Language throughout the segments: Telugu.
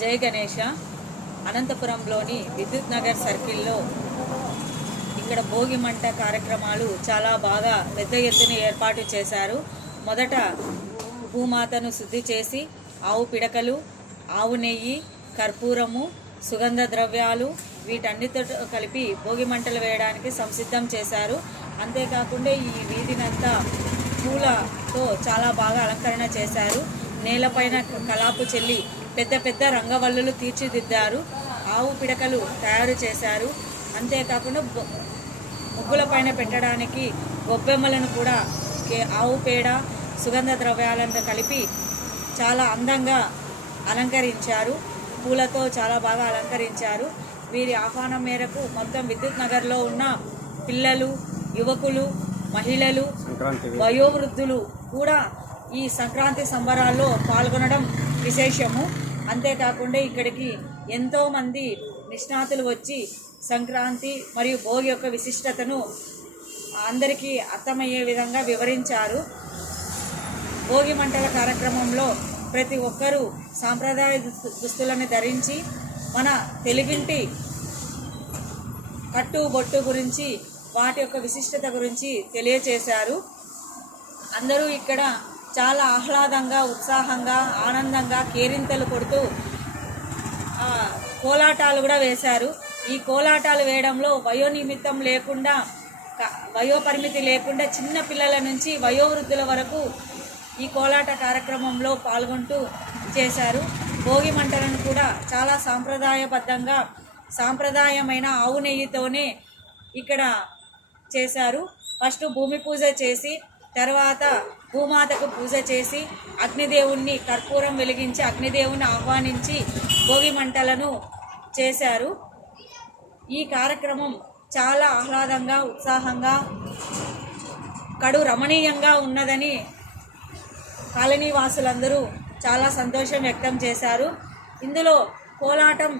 జై గణేష. అనంతపురంలోని విద్యుత్ నగర్ సర్కిల్లో ఇక్కడ భోగి మంట కార్యక్రమాలు చాలా బాగా పెద్ద ఎత్తున ఏర్పాటు చేశారు. మొదట భూమాతను శుద్ధి చేసి ఆవు పిడకలు, ఆవు నెయ్యి, కర్పూరము, సుగంధ ద్రవ్యాలు వీటన్నిటితో కలిపి భోగి మంటలు వేయడానికి సంసిద్ధం చేశారు. అంతేకాకుండా ఈ వీధినంతా పూలతో చాలా బాగా అలంకరణ చేశారు. నేలపైన కలాపు చెల్లి పెద్ద పెద్ద రంగవల్లులు తీర్చిదిద్దారు. ఆవు పిడకలు తయారు చేశారు. అంతేకాకుండా ముగ్గుల పైన పెట్టడానికి గొబ్బెమ్మలను కూడా ఆవు పేడ, సుగంధ ద్రవ్యాలను కలిపి చాలా అందంగా అలంకరించారు. పూలతో చాలా బాగా అలంకరించారు. వీరి ఆహ్వానం మేరకు మొత్తం విద్యుత్ నగర్లో ఉన్న పిల్లలు, యువకులు, మహిళలు, వయోవృద్ధులు కూడా ఈ సంక్రాంతి సంబరాల్లో పాల్గొనడం విశేషము. అంతేకాకుండా ఇక్కడికి ఎంతోమంది నిష్ణాతులు వచ్చి సంక్రాంతి మరియు భోగి యొక్క విశిష్టతను అందరికీ అర్థమయ్యే విధంగా వివరించారు. భోగి మంటల కార్యక్రమంలో ప్రతి ఒక్కరూ సాంప్రదాయ దుస్తులను ధరించి మన తెలుగింటి కట్టు బొట్టు గురించి, వాటి యొక్క విశిష్టత గురించి తెలియచేశారు. అందరూ ఇక్కడ చాలా ఆహ్లాదంగా, ఉత్సాహంగా, ఆనందంగా కేరింతలు కొడుతూ కోలాటాలు కూడా వేశారు. ఈ కోలాటాలు వేయడంలో వయోనిమిత్తం లేకుండా, వయోపరిమితి లేకుండా చిన్న పిల్లల నుంచి వయోవృద్ధుల వరకు ఈ కోలాట కార్యక్రమంలో పాల్గొంటూ చేశారు. భోగి మంటలను కూడా చాలా సాంప్రదాయబద్ధంగా, సాంప్రదాయమైన ఆవు నెయ్యితోనే ఇక్కడ చేశారు. ఫస్ట్ భూమి పూజ చేసి, తర్వాత భూమాతకు పూజ చేసి, అగ్నిదేవుణ్ణి కర్పూరం వెలిగించి అగ్నిదేవుని ఆహ్వానించి భోగి మంటలను చేశారు. ఈ కార్యక్రమం చాలా ఆహ్లాదంగా, ఉత్సాహంగా, కడు రమణీయంగా ఉన్నదని కాలనీ వాసులందరూ చాలా సంతోషం వ్యక్తం చేశారు. ఇందులో కోలాటం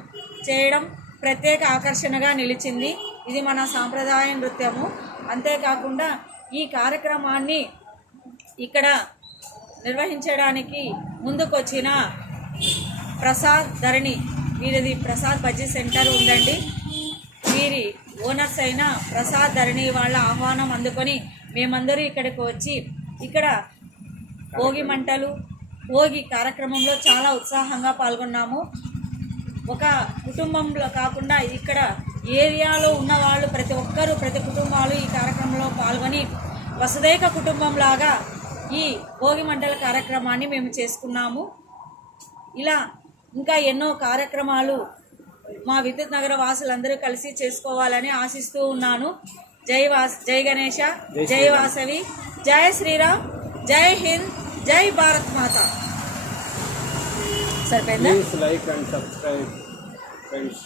చేయడం ప్రత్యేక ఆకర్షణగా నిలిచింది. ఇది మన సాంప్రదాయ నృత్యము. అంతేకాకుండా ఈ కార్యక్రమాన్ని ఇక్కడ నిర్వహించడానికి ముందుకొచ్చిన ప్రసాద్ ధరణి, వీరిది ప్రసాద్ బజ్జీ సెంటర్ ఉందండి. వీరి ఓనర్స్ అయిన ప్రసాద్ ధరణి వాళ్ళ ఆహ్వానం అందుకొని మేమందరూ ఇక్కడికి వచ్చి ఇక్కడ భోగి మంటలు, భోగి కార్యక్రమంలో చాలా ఉత్సాహంగా పాల్గొన్నాము. ఒక కుటుంబంలో కాకుండా ఇక్కడ ఏరియాలో ఉన్నవాళ్ళు ప్రతి ఒక్కరూ, ప్రతి కుటుంబాలు ఈ కార్యక్రమంలో పాల్గొని వసుదైక కుటుంబంలాగా ఈ భోగి మంటల కార్యక్రమాన్ని మేము చేసుకున్నాము. ఇలా ఇంకా ఎన్నో కార్యక్రమాలు మా విద్యుత్ నగర వాసులందరూ కలిసి చేసుకోవాలని ఆశిస్తూ ఉన్నాను. జై గణేష, జై వాసవి, జై శ్రీరామ్, జై హింద్, జై భారత్ మాత. సరిపోయిందా? Please like and subscribe, friends.